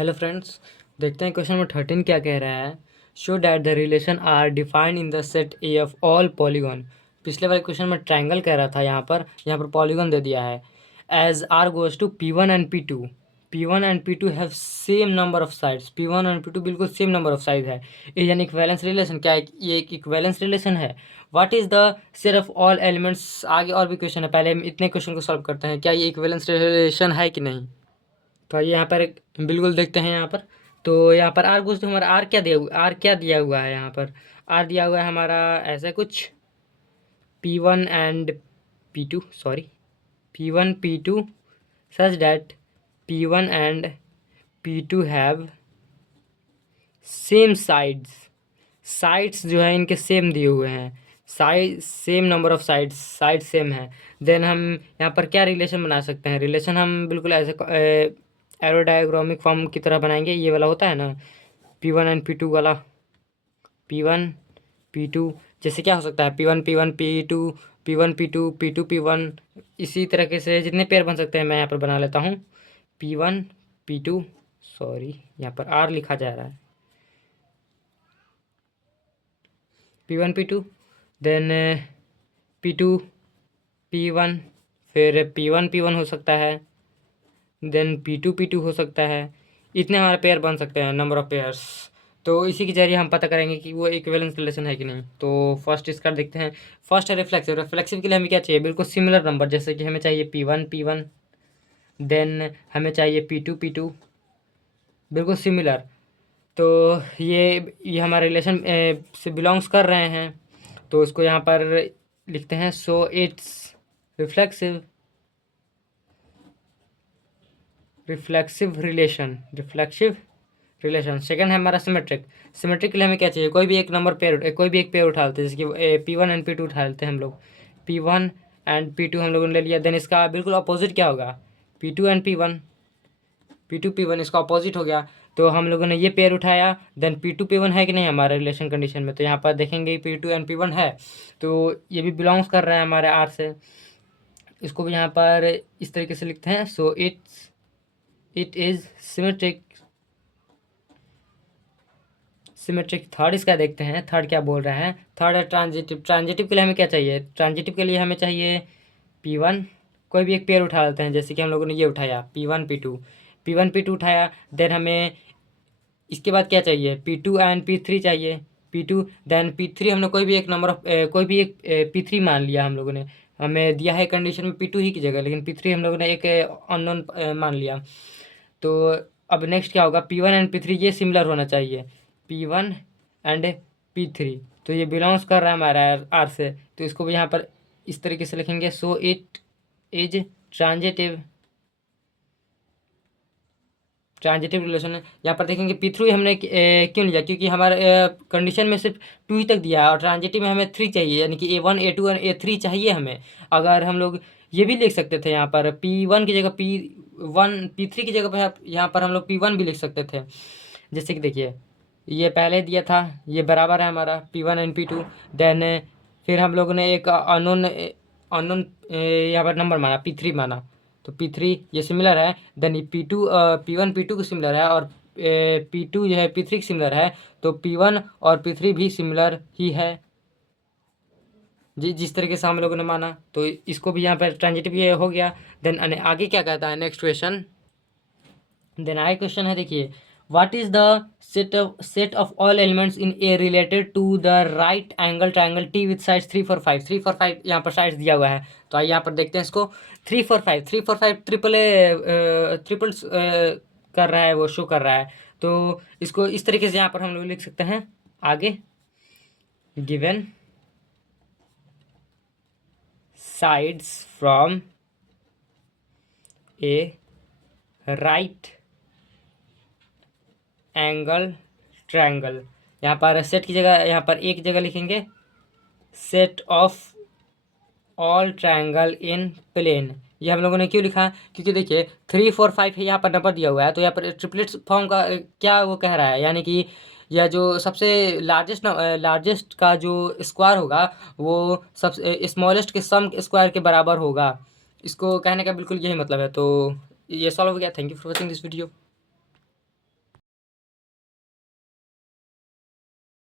Hello friends, देखते हैं question number 13 क्या कह रहा है। Show that the relation are defined in the set A of all polygon. पिछले वाले क्वेश्चन में ट्रायंगल कह रहा था, यहाँ पर पॉलीगॉन दे दिया है। As R goes to P1 and P2, P1 and P2 have same number of sides. P1 and P2 बिल्कुल सेम नंबर ऑफ साइड है। Is an equivalence relation. क्या ये एक इक्विवेलेंस रिलेशन है? What is the set of all elements. आगे और भी question है, पहले हम इतने क्वेश्चन को सॉल्व करते हैं। क्या ये इक्विवेलेंस रिलेशन है कि नहीं? तो आइए यहाँ पर बिल्कुल देखते हैं। यहाँ पर तो यहाँ पर आर कुछ, तो हमारा आर क्या दिया हुआ है। यहाँ पर आर दिया हुआ है हमारा ऐसा कुछ P1 and P2, sorry P1 P2 such that P1 and P2 have same sides. Sides जो है इनके सेम दिए हुए हैं। Side same number of sides, side same है। देन हम यहाँ पर क्या रिलेशन बना सकते हैं? रिलेशन हम बिल्कुल ऐसे एरोडायग्रामिक फॉर्म की तरह बनाएंगे। ये वाला होता है ना P1 एंड P2 वाला, P1 P2। जैसे क्या हो सकता है P1 P1 P2 P1 P2 P2 P1। इसी तरीके से जितने पेयर बन सकते हैं मैं यहाँ पर बना लेता हूँ। P1 P2, सॉरी यहाँ पर R लिखा जा रहा है। P1 P2, then P2 P1, फिर P1 P1 हो सकता है, देन P2 P2 हो सकता है। इतने हमारे पेयर बन सकते हैं, नंबर ऑफ पेयर्स। तो इसी के जरिए हम पता करेंगे कि वो इक्विवेलेंस रिलेशन है कि नहीं। तो फर्स्ट इसका देखते हैं। फर्स्ट है रिफ्लेक्सिव। रिफ्लेक्सिव के लिए हमें क्या चाहिए? बिल्कुल सिमिलर नंबर। जैसे कि हमें चाहिए P1 P1, देन हमें चाहिए P2 P2, बिल्कुल सिमिलर। तो ये हमारे रिलेशन से बिलोंग्स कर रहे हैं। तो इसको यहाँ पर लिखते हैं। So it's reflexive, reflexive relation. Second है हमारा सिमेट्रिक। सिमेट्रिक के लिए हमें क्या चाहिए? कोई भी एक पेयर उठा लेते हैं। जैसे कि P1 एंड P2 उठा लेते हैं हम लोग। P1 एंड P2 हम लोगों ने ले लिया। देन इसका बिल्कुल अपोजिट क्या होगा? P2 and P1, P2 P1 इसका अपोजिट हो गया। तो हम लोगों ने ये पेयर उठाया। देन P2 P1 है कि नहीं हमारे रिलेशन कंडीशन में? तो यहाँ पर देखेंगे P2 एंड P1 है। तो ये भी बिलोंग्स कर रहा है हमारे आर से। इसको भी यहाँ पर इस तरीके से लिखते हैं। So it is symmetric. Third इसका देखते हैं। थर्ड क्या बोल रहा है? थर्ड है ट्रांजिटिव। ट्रांजिटिव के लिए हमें क्या चाहिए? ट्रांजिटिव के लिए हमें चाहिए P1, कोई भी एक पेयर उठा लेते हैं। जैसे कि हम लोगों ने ये उठाया P1 P2 उठाया। देन हमें इसके बाद क्या चाहिए? P2 एंड P3 चाहिए। P2 देन P3 हमने कोई भी एक नंबर ऑफ कोई भी एक P3 मान लिया हम लोगों ने। हमें दिया है कंडीशन में P2 ही की जगह, लेकिन P3 हम लोगों ने एक अननोन मान लिया। तो अब नेक्स्ट क्या होगा? P1 एंड P3 ये सिमिलर होना चाहिए। P1 एंड P3, तो ये बिलोंग्स कर रहा है हमारा आर से। तो इसको भी यहाँ पर इस तरीके से लिखेंगे। So it is transitive relation है। यहाँ पर देखेंगे P3 हमने क्यों लिया? क्योंकि हमारे कंडीशन में सिर्फ 2 ही तक दिया है और ट्रांजिटिव में हमें 3 चाहिए, यानी कि A1 A2 और A3 चाहिए हमें। अगर हम लोग ये भी लिख सकते थे यहाँ पर P1 की जगह P1, P3 की जगह पर यहाँ पर हम लोग P1 भी लिख सकते थे। जैसे कि देखिए ये पहले दिया था, ये बराबर है हमारा P1 एंड P2। देन फिर हम लोगों ने एक अननोन अननोन यहाँ पर नंबर माना, P3 माना। तो P3 ये सिमिलर है। देन P2 P1 P2 को सिमिलर है और P2 जो है P3 की सिमिलर है। तो P1 और P3 भी सिमिलर ही है जिस तरीके से हम लोगों ने माना। तो इसको भी यहाँ पर ट्रांजिटिव ये हो गया। देन आगे क्या कहता है नेक्स्ट क्वेश्चन? देन आगे क्वेश्चन है, देखिए what is the set of all elements in A related to the right angle triangle T with sides 3 4 5। 3 4 5 यहाँ पर साइड्स दिया हुआ है। तो आइए यहाँ पर देखते हैं इसको। 3 4 5 ट्रिपल कर रहा है, वो शो कर रहा है। तो इसको इस तरीके से यहाँ पर हम लोग लिख सकते हैं। आगे given sides from A right angle triangle. यहाँ पर सेट की जगह यहाँ पर एक जगह लिखेंगे set of all triangle in plane. ये हम लोगों ने क्यों लिखा? क्योंकि देखिए 3 4 5 यहाँ पर नंबर दिया हुआ है। तो यहाँ पर ट्रिपलेट फॉर्म का क्या वो कह रहा है, यानी कि यह जो सबसे लार्जेस्ट का जो स्क्वायर होगा वो सब स्मॉलेस्ट के सम स्क्वायर के बराबर होगा। इसको कहने का बिल्कुल यही मतलब है। तो ये सॉल्व हो गया। Thank you for watching this video.